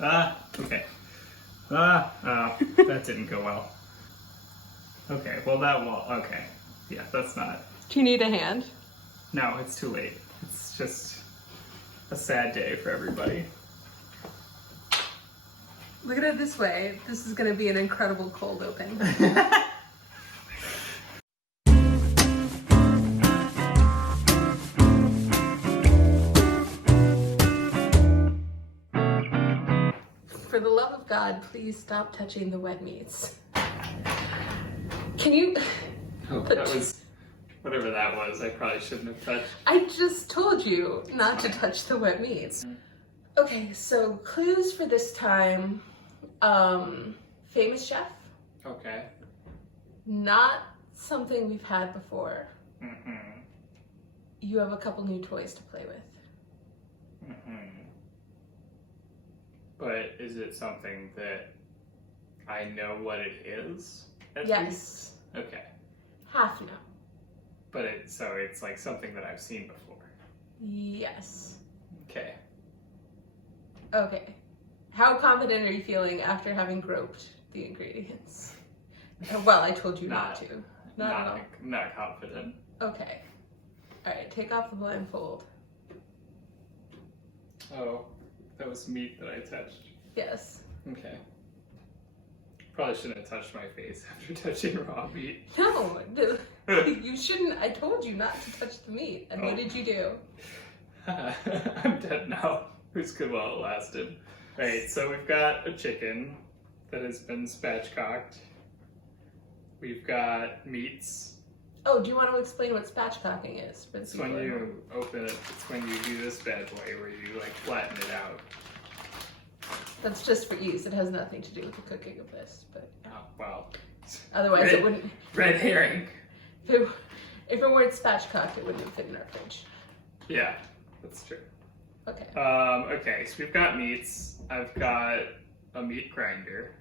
Okay. That didn't go well. Okay, well okay. Yeah, that's not. Do you need a hand? No, it's too late. It's just a sad day for everybody. Look at it this way. This is going to be an incredible cold open. For the love of God, please stop touching the wet meats. Can you... Oh, that was... Whatever that was, I probably shouldn't have touched. I just told you not to touch the wet meats. Okay, so clues for this time. Famous chef. Okay. Not something we've had before. Mm-hmm. You have a couple new toys to play with. Mm-hmm. But is it something that I know what it is? Yes. Least? Okay. Half no. But it's like something that I've seen before. Yes. Okay. Okay. How confident are you feeling after having groped the ingredients? Well, I told you not to. Not at all. Not confident. Okay. All right, take off the blindfold. Oh, that was meat that I touched. Yes. Okay. Probably shouldn't have touched my face after touching raw meat. No, you shouldn't. I told you not to touch the meat. And what did you do? I'm dead now. Who's good while it lasted. Right, so we've got a chicken that has been spatchcocked. We've got meats. Oh, do you want to explain what spatchcocking is? It's when you open it, it's when you do this bad boy where you like flatten it out. That's just for ease. It has nothing to do with the cooking of this, but Oh, well. otherwise it wouldn't. Red herring. If it weren't spatchcocked, it wouldn't have fit in our fridge. Yeah, that's true. Okay. Okay, so we've got meats. I've got a meat grinder,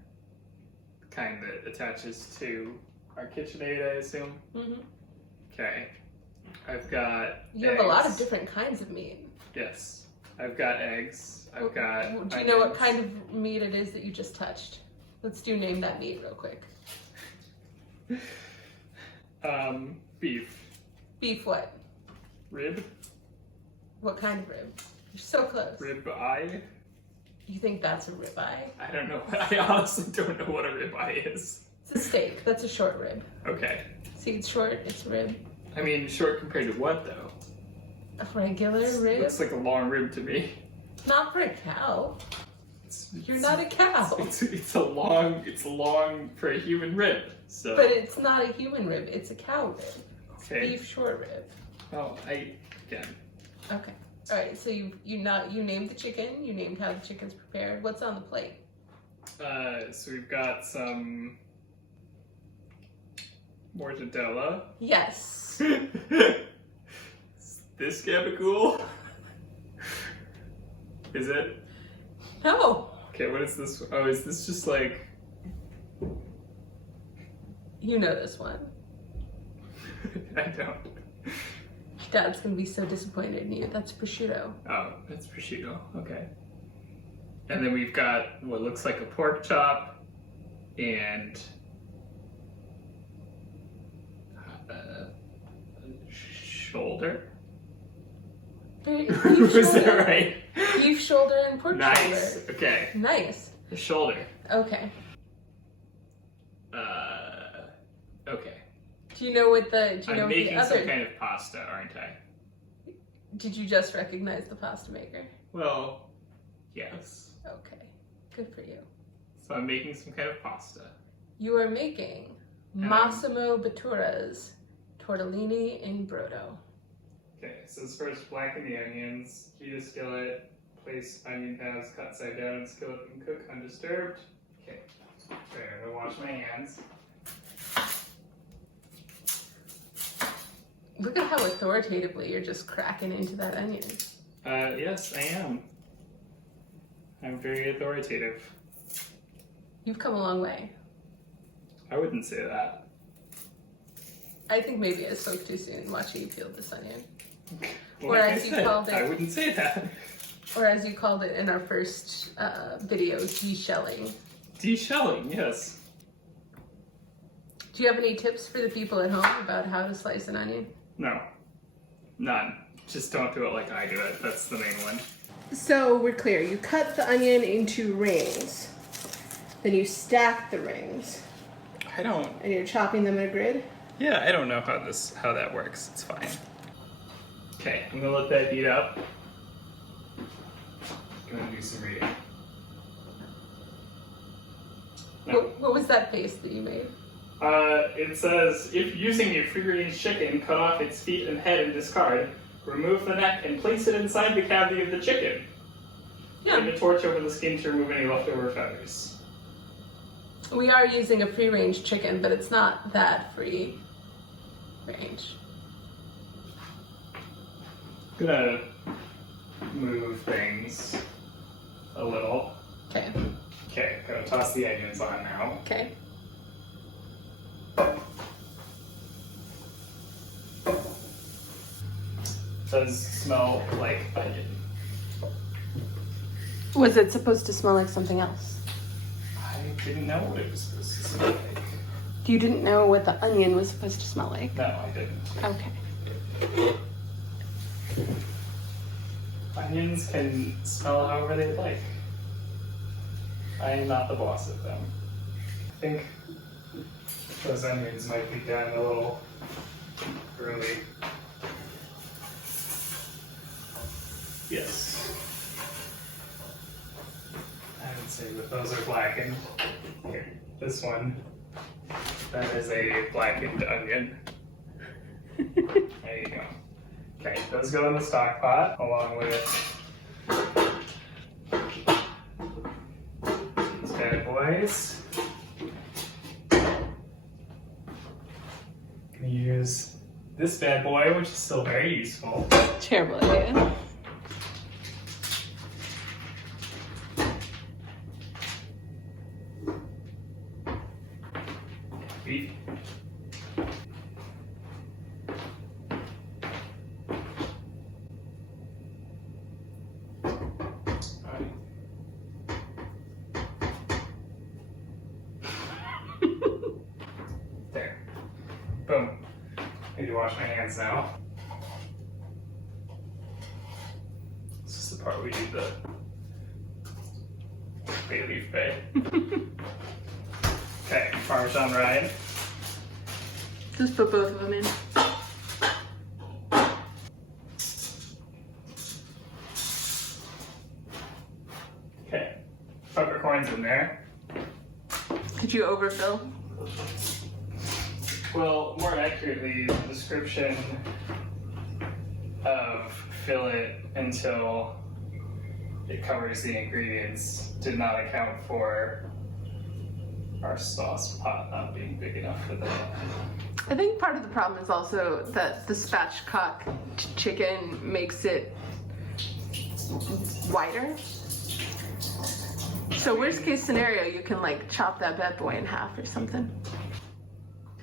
the kind that attaches to our KitchenAid, I assume. Mm-hmm. Okay. I've got You have a lot of different kinds of meat. Yes. I've got eggs. I've got Do you know what kind of meat it is that you just touched? Let's name that meat real quick. Beef. Beef what? Rib. What kind of rib? You're so close. Rib eye. You think that's a ribeye? I don't know. I honestly don't know what a rib eye is. It's a steak. That's a short rib. Okay. See, it's short. It's a rib. I mean, short compared to what, though? A regular rib? Looks like a long rib to me. Not for a cow. You're not a cow. It's a long for a human rib. So. But it's not a human rib. It's a cow rib. It's Okay. beef short rib. Oh, again. Okay. All right. So you named the chicken. You named how the chicken's prepared. What's on the plate? So we've got some mortadella. Yes. This gabagool? Is it? No. Okay, what is this? Oh, is this just like... You know this one. I don't. Your dad's gonna be so disappointed in you. That's prosciutto. Oh, that's prosciutto. Okay. And then we've got what looks like a pork chop and shoulder. Was that right? Beef shoulder and pork Nice. shoulder. Okay. Nice. The shoulder. Okay. Okay. Do you know what the? Do you know I'm what the making other? some kind of pasta, aren't I? Did you just recognize the pasta maker? Well, yes. Okay. Good for you. So I'm making some kind of pasta. You are making Massimo Bottura's Tortellini in Brodo. Okay, so first blacken the onions, heat a skillet, place onion halves cut side down in skillet and cook undisturbed. Okay, there, I'm gonna wash my hands. Look at how authoritatively you're just cracking into that onion. Yes, I am. I'm very authoritative. You've come a long way. I wouldn't say that. I think maybe I spoke too soon watching you peel this onion. Well, Or like as I you said, called it. I wouldn't say that. Or as you called it in our first video, de-shelling. De-shelling, yes. Do you have any tips for the people at home about how to slice an onion? No. None. Just don't do it like I do it. That's the main one. So we're clear. You cut the onion into rings. Then you stack the rings. I don't... And you're chopping them in a grid? Yeah, I don't know how that works. It's fine. Okay, I'm gonna let that heat up. Gonna do some reading. No. What was that face that you made? It says, if using a free-range chicken, cut off its feet and head and discard. Remove the neck and place it inside the cavity of the chicken. Yeah. Bring a torch over the skin to remove any leftover feathers. We are using a free-range chicken, but it's not that free range. I'm gonna move things a little. Okay. Okay, gonna toss the onions on now. Okay. Does smell like onion. Was it supposed to smell like something else? I didn't know what it was supposed to smell like. You didn't know what the onion was supposed to smell like? No, I didn't. Okay. Onions can smell however they like. I am not the boss of them. I think those onions might be done a little early. Yes. I would say that those are blackened. Here, this one. That is a blackened onion. There you go. Okay, those go in the stock pot along with these bad boys. Gonna use this bad boy, which is still very useful. Terrible idea. Beef. There. Boom. Need to wash my hands now. This is the part where we do the bay leaf bay. Okay, Parmesan rind. Just put both of them in. Okay, peppercorns in there. Did you overfill? Well, more accurately, the description of fill it until it covers the ingredients did not account for our sauce pot not being big enough for that. I think part of the problem is also that the spatchcock chicken makes it wider. So worst case scenario, you can like chop that bad boy in half or something.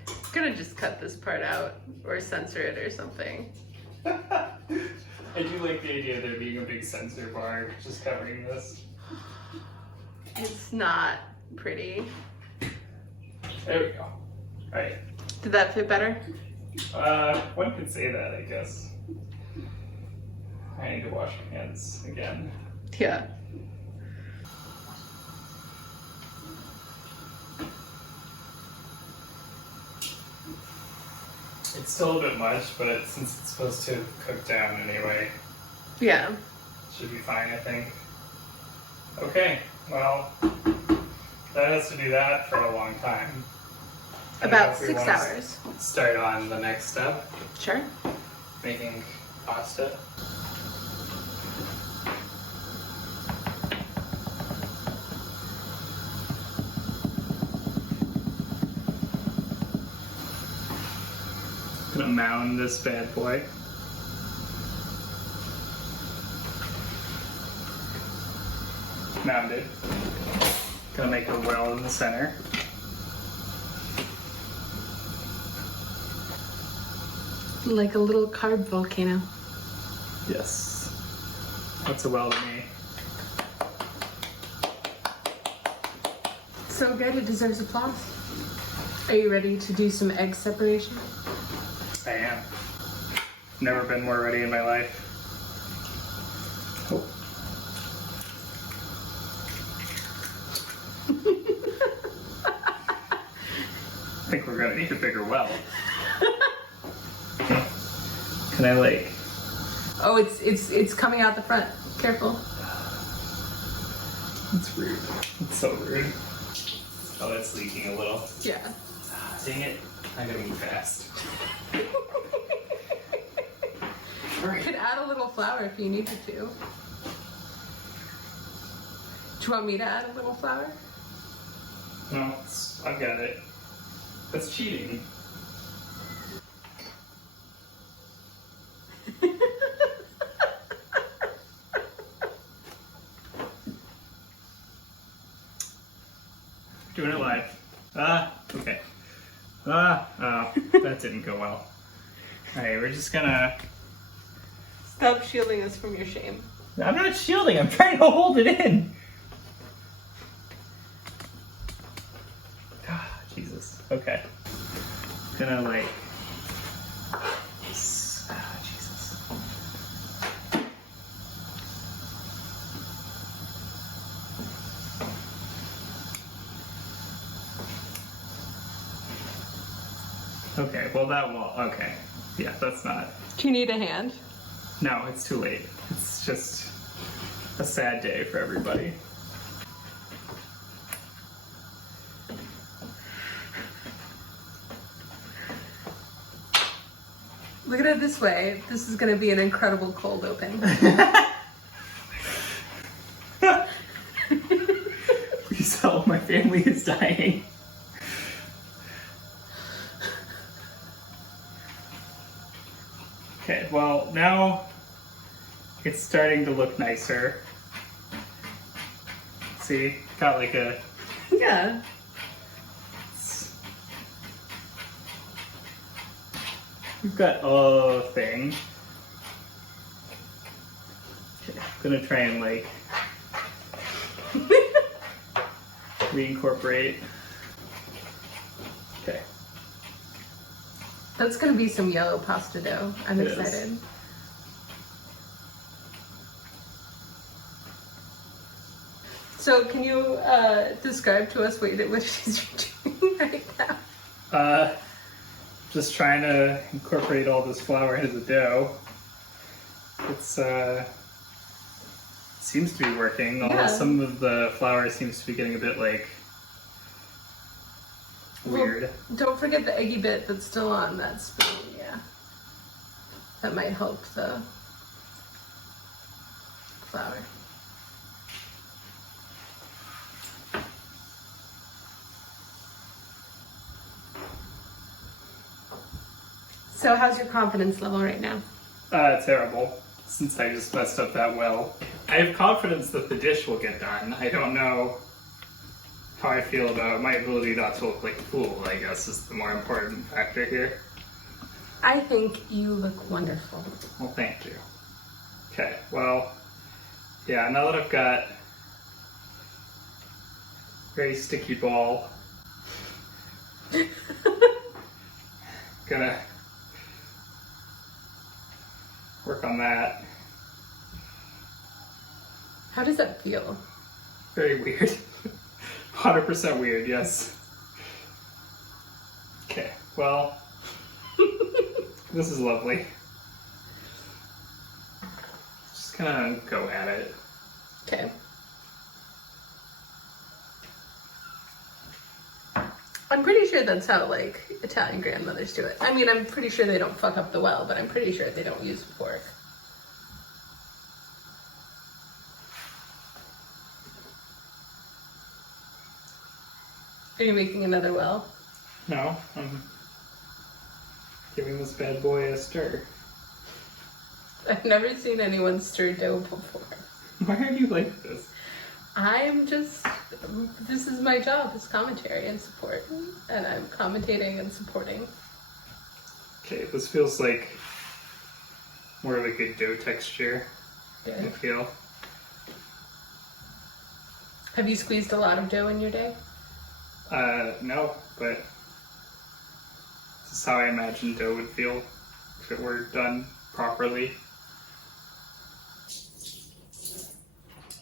I'm gonna just cut this part out or censor it or something. I do like the idea of there being a big censor bar just covering this. It's not pretty. There we go. Alright. Did that fit better? One could say that, I guess. I need to wash my hands again. Yeah. It's still a bit much, but since it's supposed to cook down anyway, Yeah. should be fine, I think. Okay, well, that has to do that for a long time. I don't know About if we 6 wanna hours. Start on the next step, Sure. making pasta. Gonna mound this bad boy. Mounded. Gonna make a well in the center. Like a little carb volcano. Yes. That's a well to me. So good, it deserves applause. Are you ready to do some egg separation? I am. Never been more ready in my life. Oh. I think we're gonna need a bigger well. Can I like? Oh, it's coming out the front. Careful. That's rude. It's so rude. Oh, that's leaking a little. Yeah. Dang it! I gotta move fast. You could add a little flour if you needed to. Do you want me to add a little flour? No, I've got it. That's cheating. Doing it live. Okay. That didn't go well. Alright, we're just gonna... Stop shielding us from your shame. I'm not shielding, I'm trying to hold it in! Jesus. Okay. Gonna like... Jesus. Okay, well that will... Okay. Yeah, that's not... Do you need a hand? No, it's too late. It's just a sad day for everybody. Look at it this way. This is going to be an incredible cold open. Please help, my family is dying. Okay, well, now it's starting to look nicer. See? Got like a... Yeah. We've got a thing. Okay, I'm gonna try and like... reincorporate. Okay. That's going to be some yellow pasta dough. I'm It is. excited. So can you describe to us what it is you're doing right now? Just trying to incorporate all this flour into the dough. It's seems to be working, although Yeah. some of the flour seems to be getting a bit like weird. Well, don't forget the eggy bit that's still on that spoon, yeah. That might help the flour. So how's your confidence level right now? Terrible, since I just messed up that well. I have confidence that the dish will get done. I don't know how I feel about my ability not to look like a fool, I guess, is the more important factor here. I think you look wonderful. Well, thank you. Okay, well, yeah, now that I've got very sticky ball, gonna work on that. How does that feel? Very weird. 100% weird, yes. Okay, well, this is lovely. Just gonna go at it. Okay. I'm pretty sure that's how, like, Italian grandmothers do it. I mean, I'm pretty sure they don't fuck up the well, but I'm pretty sure they don't use a fork. Are you making another well? No, I'm giving this bad boy a stir. I've never seen anyone stir dough before. Why are you like this? I'm just, this is my job, is commentary and support. And I'm commentating and supporting. Okay, this feels like more of a good dough texture, Yeah. I feel. Have you squeezed a lot of dough in your day? No, but this is how I imagine dough would feel if it were done properly.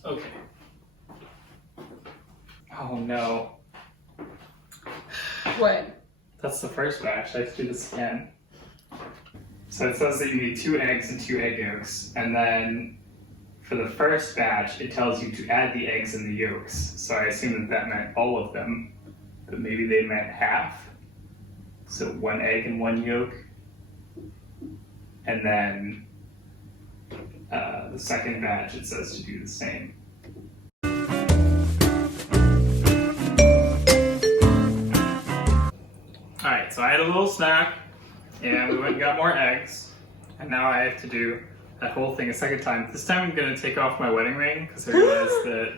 Okay. Oh no. What? That's the first batch. I have to do this again. So it says that you need 2 eggs and 2 egg yolks, and then for the first batch, it tells you to add the eggs and the yolks. So I assume that meant all of them, but maybe they meant half. So 1 egg and 1 yolk. And then the second batch, it says to do the same. Alright, so I had a little snack, and we went and got more eggs, and now I have to do that whole thing a second time. This time I'm going to take off my wedding ring, because I realized that...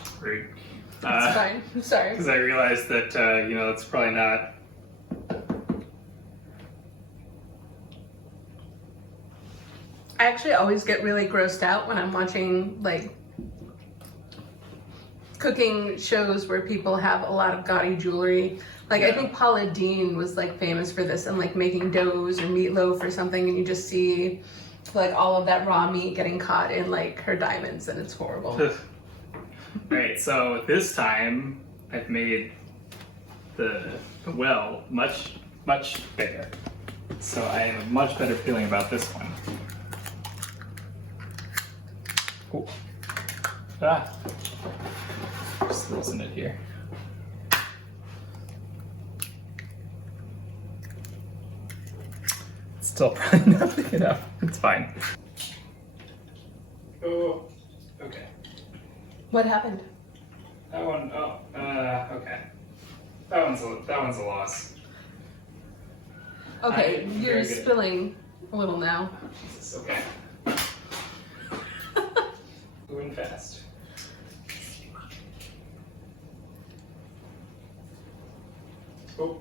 It's fine. I'm sorry. Because I realized that, it's probably not... I actually always get really grossed out when I'm watching, like, cooking shows where people have a lot of gaudy jewelry. Like, I think Paula Deen was, like, famous for this and, like, making doughs or meatloaf or something, and you just see, like, all of that raw meat getting caught in, like, her diamonds, and it's horrible. Right, so this time I've made the well much, much bigger. So I have a much better feeling about this one. Oh. Ah. Just loosen it here. It's still probably not big enough. It's fine. Oh, okay. What happened? That one, okay. That one's a loss. Okay, you're very good. spilling a little now. Jesus, okay. Moving fast. Oh.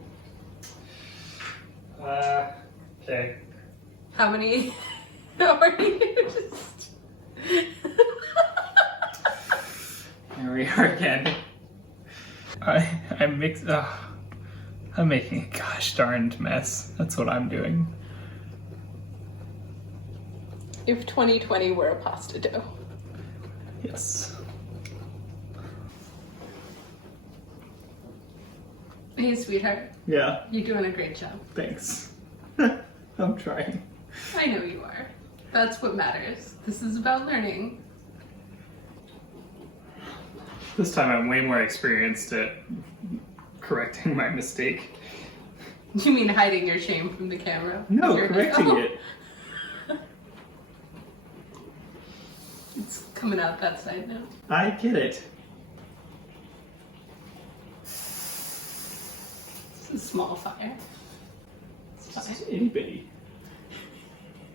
Okay. How many are you just... Here we are again. I'm making a gosh darned mess. That's what I'm doing. If 2020 were a pasta dough. Yes. Hey, sweetheart. Yeah, You're doing a great job. thanks. I'm trying. I know you are. That's what matters. This is about learning. This time I'm way more experienced at correcting my mistake. You mean hiding your shame from the camera? No, You're correcting like, it. It's coming out that side now. I get it. It's a small fire. It's fine. Just itty bitty.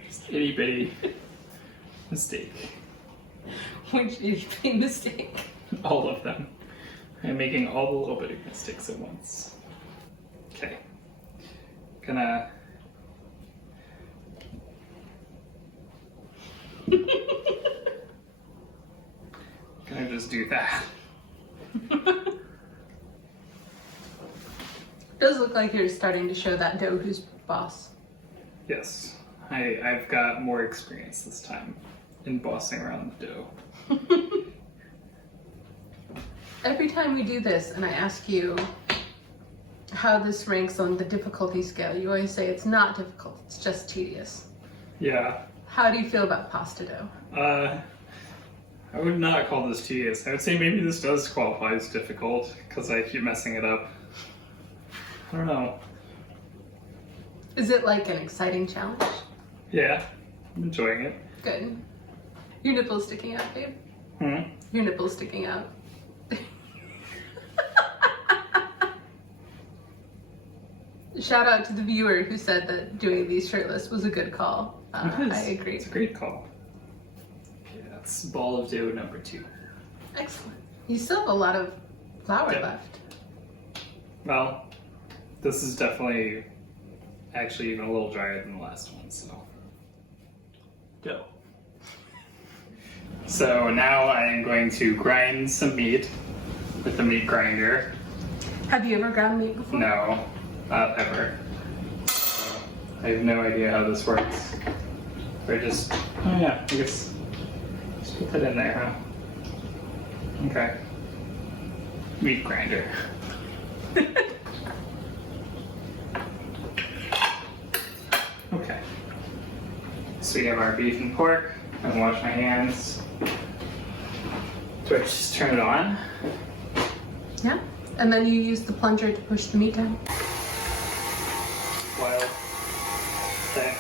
Just itty bitty mistake. Which is a mistake. All of them. I'm making all the little bitty mistakes at once. Okay. Gonna... Gonna just do that. Does look like you're starting to show that dough who's boss. Yes. I've got more experience this time in bossing around the dough. Every time we do this and I ask you how this ranks on the difficulty scale, you always say it's not difficult, it's just tedious. Yeah. How do you feel about pasta dough? I would not call this tedious. I would say maybe this does qualify as difficult because I keep messing it up. I don't know. Is it like an exciting challenge? Yeah, I'm enjoying it. Good. Your nipple's sticking out, babe. Hmm? Your nipple's sticking out. Shout out to the viewer who said that doing these shirtless was a good call. It is. I agree. It's a great call. Okay, that's ball of dough number 2. Excellent. You still have a lot of flour Yep. left. Well, this is definitely actually even a little drier than the last one, so. Dough. So now I am going to grind some meat with the meat grinder. Have you ever ground meat before? No, not ever. So I have no idea how this works. Or just, oh yeah, I guess just put that in there, huh? Okay. Meat grinder. Okay. So we have our beef and pork. I'm gonna wash my hands. Do I just turn it on? Yeah. And then you use the plunger to push the meat down. Wild. Okay.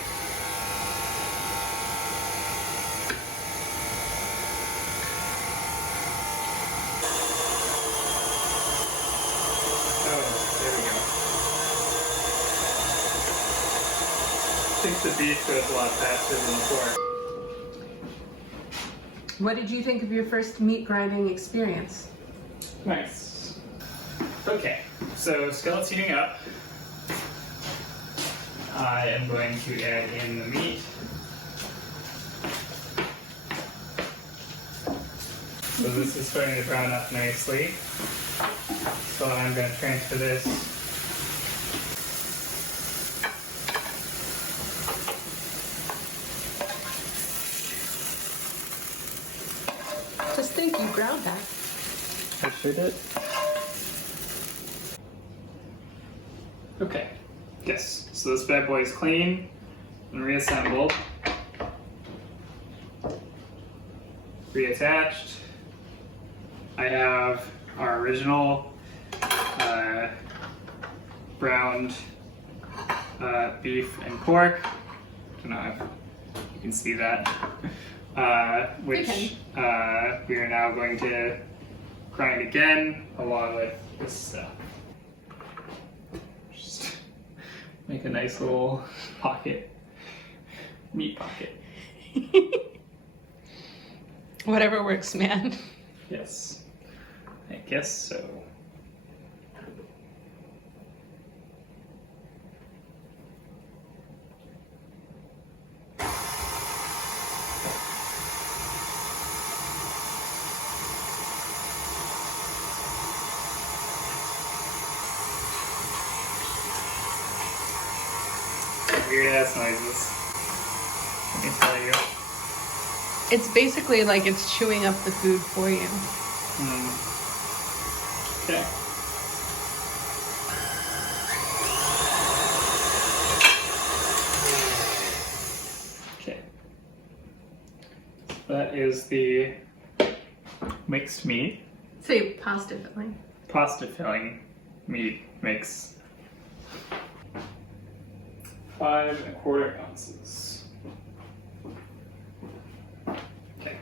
Oh, there we go. I think the beef goes a lot faster than the pork. What did you think of your first meat grinding experience? Nice. Okay, so skillet's heating up. I am going to add in the meat. So this is starting to brown up nicely. So I'm going to transfer this. Just think you ground that. I sure did. Okay, yes, so this bad boy is clean and reassembled. Reattached. I have our original browned beef and pork. I don't know if you can see that. Which we are now going to grind again along with this stuff. Just make a nice little pocket, meat pocket. Whatever works, man. Yes, I guess so. Weird ass noises. Let me tell you. It's basically like it's chewing up the food for you. Okay. Okay. That is the mixed meat, Say pasta filling. pasta filling meat mix. 5 1/4 ounces. Okay.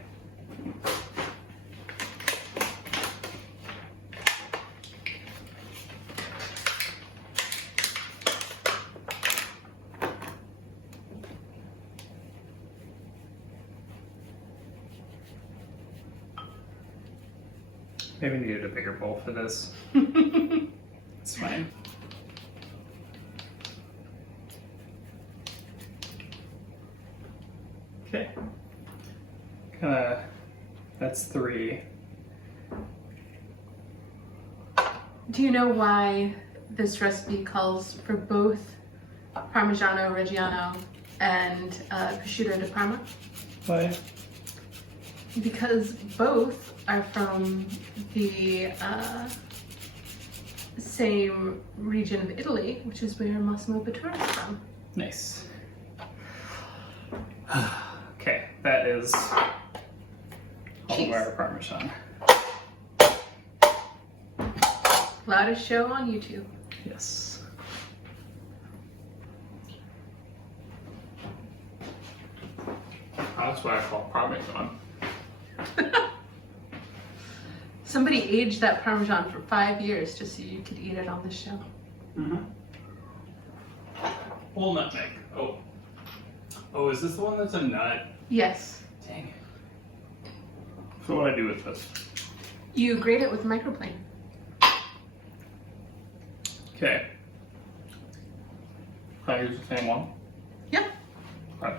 Maybe needed a bigger bowl for this. It's fine. Okay. That's 3. Do you know why this recipe calls for both Parmigiano Reggiano and prosciutto di Parma? Why? Because both are from the same region of Italy, which is where Massimo Bottura is from. Nice. Okay, that is all of our Parmesan. Loudest show on YouTube. Yes. That's why I call it Parmesan. Somebody aged that Parmesan for 5 years just so you could eat it on the show. Whole nutmeg. Oh. Oh, is this the one that's a nut? Yes. Dang it. So what do I do with this? You grate it with a microplane. Okay. Can I use the same one? Yep. Okay.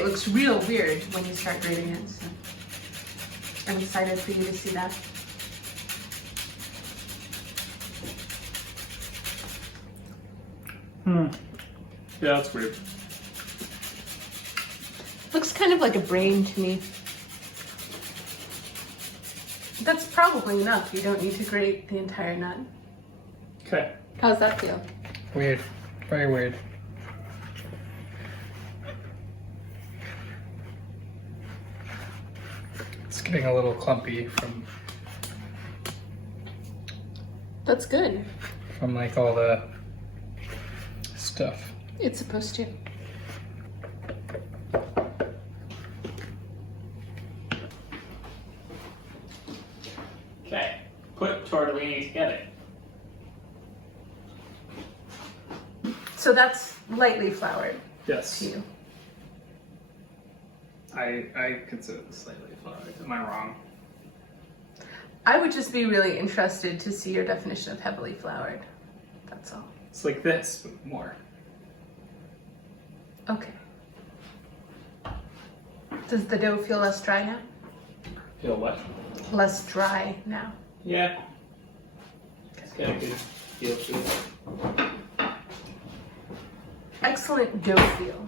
It looks real weird when you start grating it, so I'm excited for you to see that. Yeah, that's weird. Looks kind of like a brain to me. That's probably enough. You don't need to grate the entire nut. Okay. How's that feel? Weird. Very weird. It's getting a little clumpy That's good. from like all the stuff. It's supposed to. Okay. Put tortellini together. So that's lightly floured Yes. to you. I consider this slightly floured. Am I wrong? I would just be really interested to see your definition of heavily floured. That's all. It's like this, but more. Okay. Does the dough feel less dry now? Feel what? Less dry now. Yeah. It's got a good feel to it. Excellent dough feel.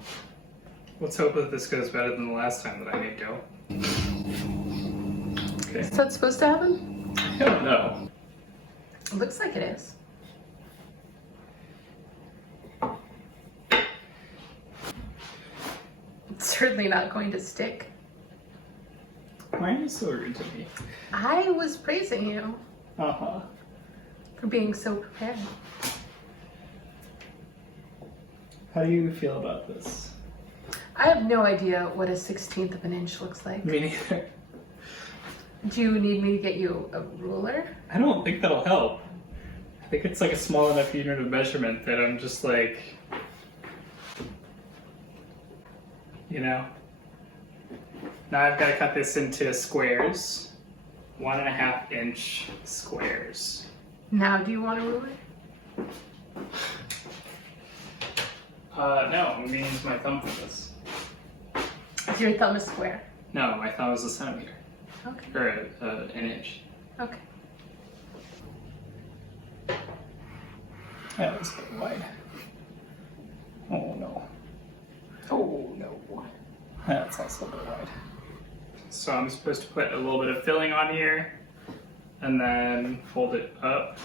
Let's hope that this goes better than the last time that I made dough. Okay. Is that supposed to happen? I don't know. It looks like it is. It's certainly not going to stick. Why are you so rude to me? I was praising you Uh-huh. for being so prepared. How do you feel about this? I have no idea what a 1/16 of an inch looks like. Me neither. Do you need me to get you a ruler? I don't think that'll help. I think it's like a small enough unit of measurement that I'm just like, you know. Now I've got to cut this into squares, 1.5 inch squares. Now, do you want a ruler? No, I'm gonna use my thumb for this. Is your thumb a square? No, my thumb is a centimeter, Okay. or an inch. Okay. That was a bit wide. Oh no. Oh no. That's also a bit wide. So I'm supposed to put a little bit of filling on here and then fold it up.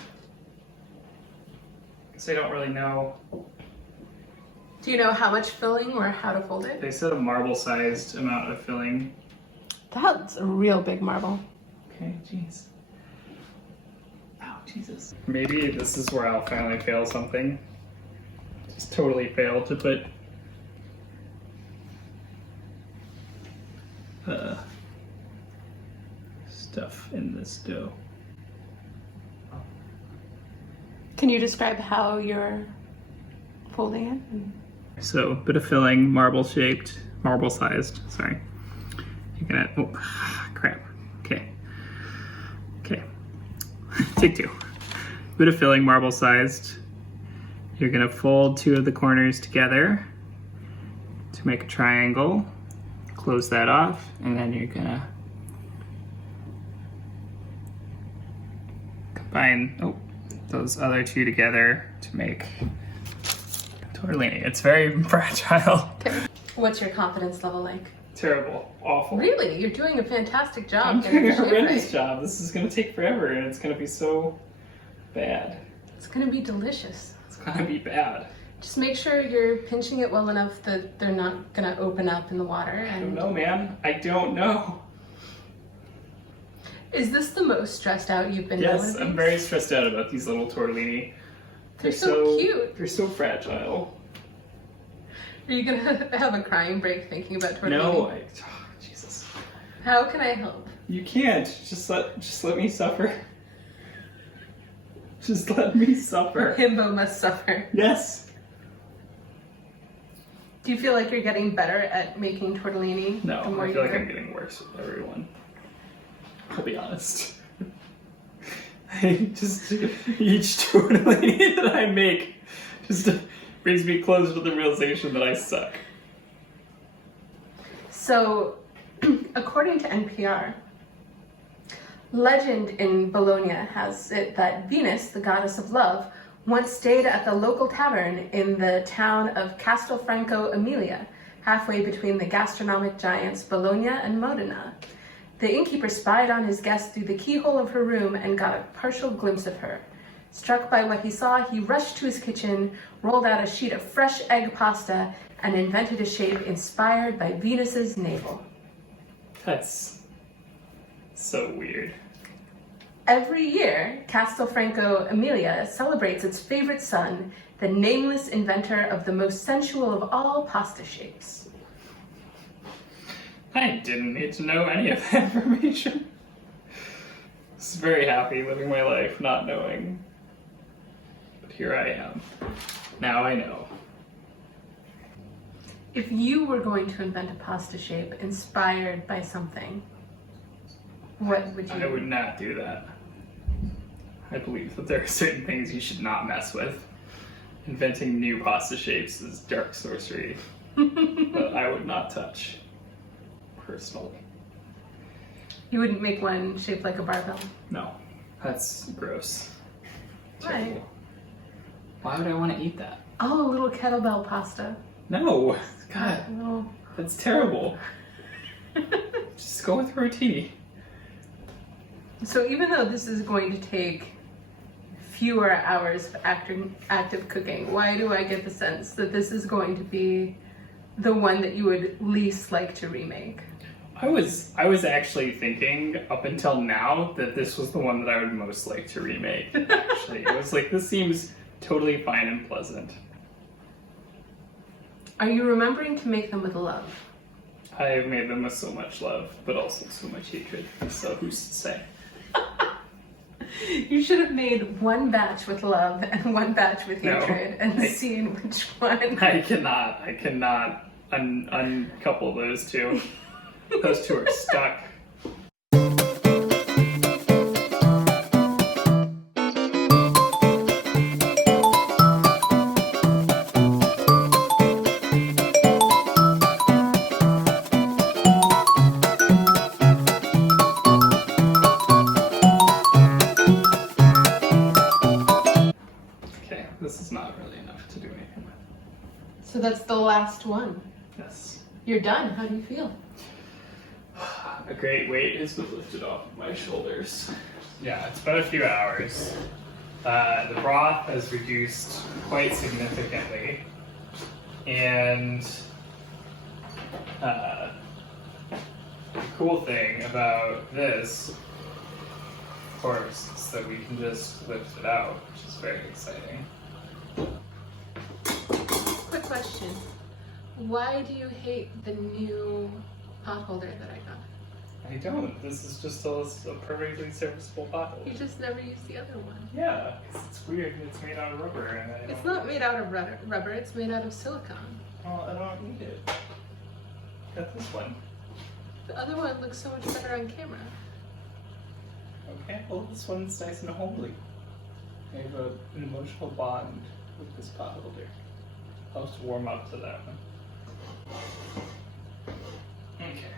Because I don't really know. Do you know how much filling or how to fold it? They said a marble-sized amount of filling. That's a real big marble. Okay, jeez. Oh, Jesus. Maybe this is where I'll finally fail something. Just totally failed to put stuff in this dough. Can you describe how you're folding it? So, a bit of filling, marble-shaped, marble-sized, sorry. You're gonna, oh, crap. Okay. Okay. Take two. Bit of filling, marble-sized. You're gonna fold two of the corners together to make a triangle. Close that off, and then you're gonna combine those other two together to make tortellini. It's very fragile. Okay. What's your confidence level like? Terrible. Awful. Really? You're doing a fantastic job. I'm getting doing a the shape horrendous right. job. This is gonna take forever, and it's gonna be so bad. It's gonna be delicious. It's gonna be bad. Just make sure you're pinching it well enough that they're not gonna open up in the water. I don't And know, man. I don't know. is this the most stressed out you've been? Yes, one of I'm these? very stressed out about these little tortellini. They're so cute. They're so fragile. Are you gonna have a crying break thinking about tortellini? No, Jesus. How can I help? You can't. Just let me suffer. Just let me suffer. Himbo must suffer. Yes. Do you feel like you're getting better at making tortellini? No, the more I you feel like learn? I'm getting worse with everyone. I'll be honest. Each tortellini that I make just brings me closer to the realization that I suck. So, according to NPR, legend in Bologna has it that Venus, the goddess of love, once stayed at the local tavern in the town of Castelfranco Emilia, halfway between the gastronomic giants Bologna and Modena. The innkeeper spied on his guest through the keyhole of her room and got a partial glimpse of her. Struck by what he saw, he rushed to his kitchen, rolled out a sheet of fresh egg pasta, and invented a shape inspired by Venus's navel. That's so weird. Every year, Castelfranco Emilia celebrates its favorite son, the nameless inventor of the most sensual of all pasta shapes. I didn't need to know any of that information. I was very happy living my life not knowing. But here I am. Now I know. If you were going to invent a pasta shape inspired by something, what would you I would not do that. I believe that there are certain things you should not mess with. Inventing new pasta shapes is dark sorcery that I would not touch, personally. You wouldn't make one shaped like a barbell? No, that's gross. Why? Terrible. Why would I want to eat that? Oh, a little kettlebell pasta. No, God, Oh. that's terrible. Just go with roti. So even though this is going to take fewer hours of active cooking, why do I get the sense that this is going to be the one that you would least like to remake? I was actually thinking up until now that this was the one that I would most like to remake. Actually, I was like, this seems totally fine and pleasant. Are you remembering to make them with love? I have made them with so much love, but also so much hatred. So who's to say? You should have made one batch with love and one batch with No. hatred and seen which one. I cannot uncouple those two. Those two are stuck. Okay, this is not really enough to do anything with. So that's the last one. Yes. You're done. How do you feel? A great weight has been lifted off of my shoulders. Yeah, it's been a few hours. The broth has reduced quite significantly, and the cool thing about this, of course, is that we can just lift it out, which is very exciting. Quick question. Why do you hate the new pot holder that I got? I don't. This is just a perfectly serviceable pot You holder. just never used the other one. Yeah, 'cause it's weird. It's made out of rubber, and I don't. It's not made out of rubber, it's made out of silicone. Well, I don't need it. Got this one. The other one looks so much better on camera. Okay, well, this one's nice and homely. I have an emotional bond with this pot holder. I'll just warm up to that one. Okay.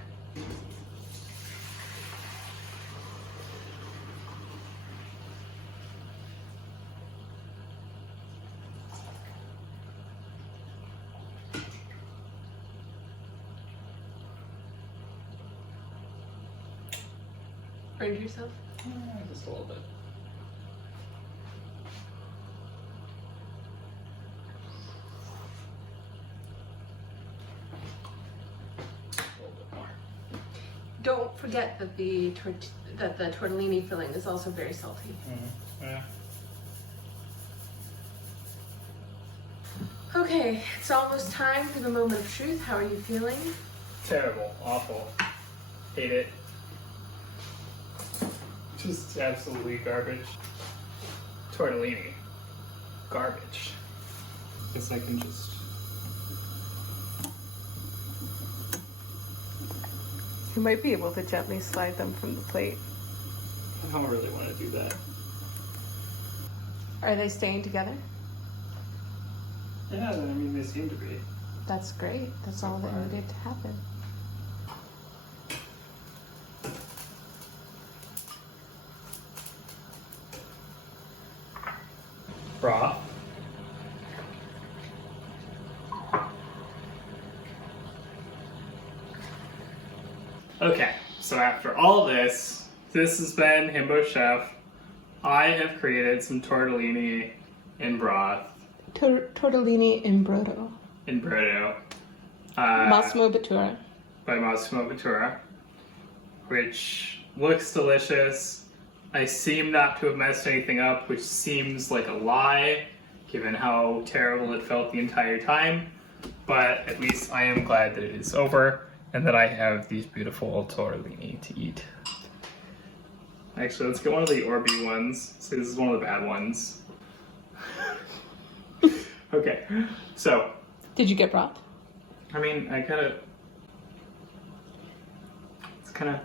Burned yourself? Just a little bit. A little bit more. Don't forget that the tortellini filling is also very salty. Yeah. Okay, it's almost time for the moment of truth. How are you feeling? Terrible. Awful. Hate it. Just absolutely garbage. Tortellini. Garbage. Guess I can just... You might be able to gently slide them from the plate. I don't really want to do that. Are they staying together? Yeah, I mean, they seem to be. That's great. That's all that needed to happen. Okay, so after all this has been Himbo Chef. I have created some tortellini in broth. Tortellini in Brodo. In Brodo. Massimo Bottura. By Massimo Bottura, which looks delicious. I seem not to have messed anything up, which seems like a lie, given how terrible it felt the entire time. But at least I am glad that it is over and that I have these beautiful tortellini to eat. Actually, let's get one of the Orby ones. So this is one of the bad ones. Okay, so. Did you get broth? I mean, it's kind of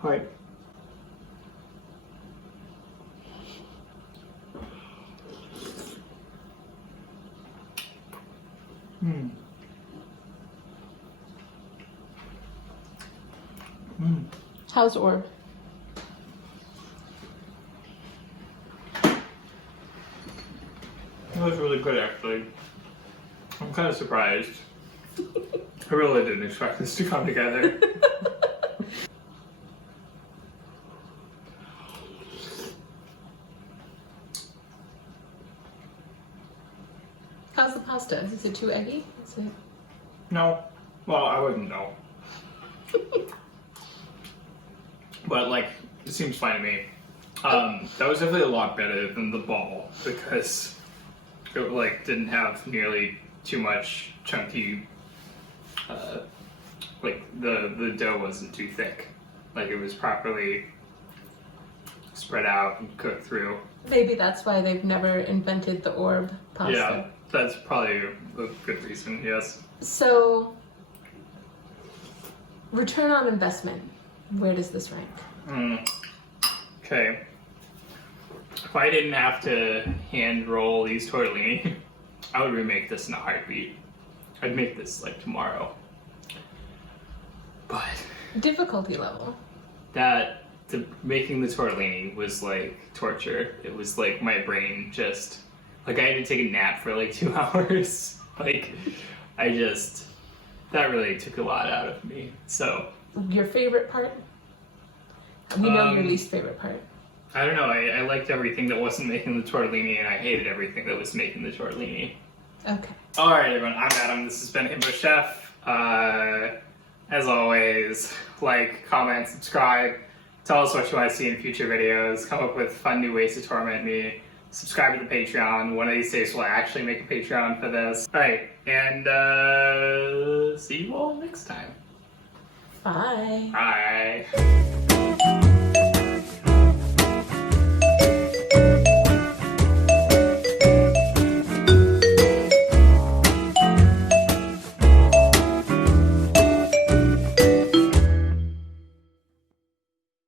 hard. How's Orb? It was really good, actually. I'm kind of surprised. I really didn't expect this to come together. How's the pasta? Is it too eggy? Is it... No. Well, I wouldn't know. But, like, it seems fine to me. That was definitely a lot better than the ball because it, like, didn't have nearly too much chunky, like, the dough wasn't too thick. Like, it was properly spread out and cooked through. Maybe that's why they've never invented the Orb pasta. Yeah, that's probably a good reason, yes. So, return on investment. Where does this rank? Okay. If I didn't have to hand roll these tortellini, I would remake this in a heartbeat. I'd make this like tomorrow. But Difficulty level. making the tortellini was like torture. It was like my brain just like I had to take a nap for like 2 hours. Like that really took a lot out of me. So Your favorite part? We know your least favorite part. I don't know. I liked everything that wasn't making the tortellini, and I hated everything that was making the tortellini. Okay. All right, everyone. I'm Adam. This has been Himbo Chef. As always, like, comment, subscribe. Tell us what you want to see in future videos. Come up with fun new ways to torment me. Subscribe to the Patreon. One of these days we'll actually make a Patreon for this. All right, and see you all next time. Bye. Bye.